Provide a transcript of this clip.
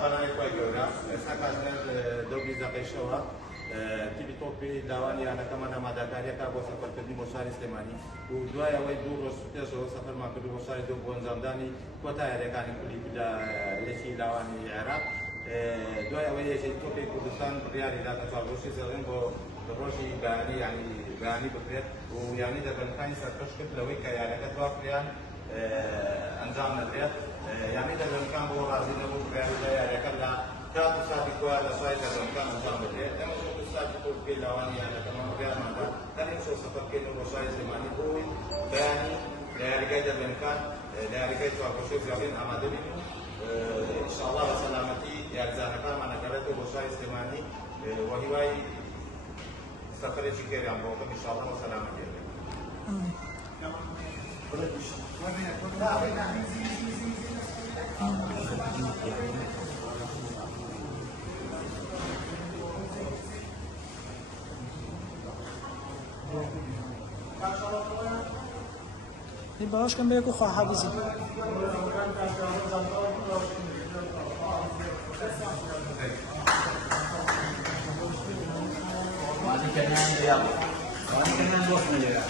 بنای کوی گورا سکاش نه دوبی زاکی شوا تیبی توپی داوانی آن کمان آماده کاری که با سفر کردی مشاری استعمالی و دوای اوی دو روز تیزو سفر ما کردی مشاری دو بونزامدانی کوتاه رکانی کلی بلا لشی داوانی عراق دوای اوی یه توپی کردستان بیاری داد نشال روشی زدن با روشی بیانی یعنی بیانی بکرد و یعنی در بنکانی سرکش کرد لوی که یعنی که توافقیان انجام ندارد یعنی در بنکان با راضی نبود بیاری بیاری کلا كانت تساعد كوال صايد الامكان نظام البيت اما شو تساعد تقول في لواني انا كمان غير ما كان يمشي سفر كيلو وصايد زماني قوي باني لرجال الامكان لرجال توقفوا زين امادني ان شاء الله سلامتي يا زانا كان انا قرأت وصايد زماني وهواي سفر شكر يا مبروك ان شاء الله وسلامتي این باهاش کن بگو خواهد بزن Masih kena dia. Masih kena bos ni dia.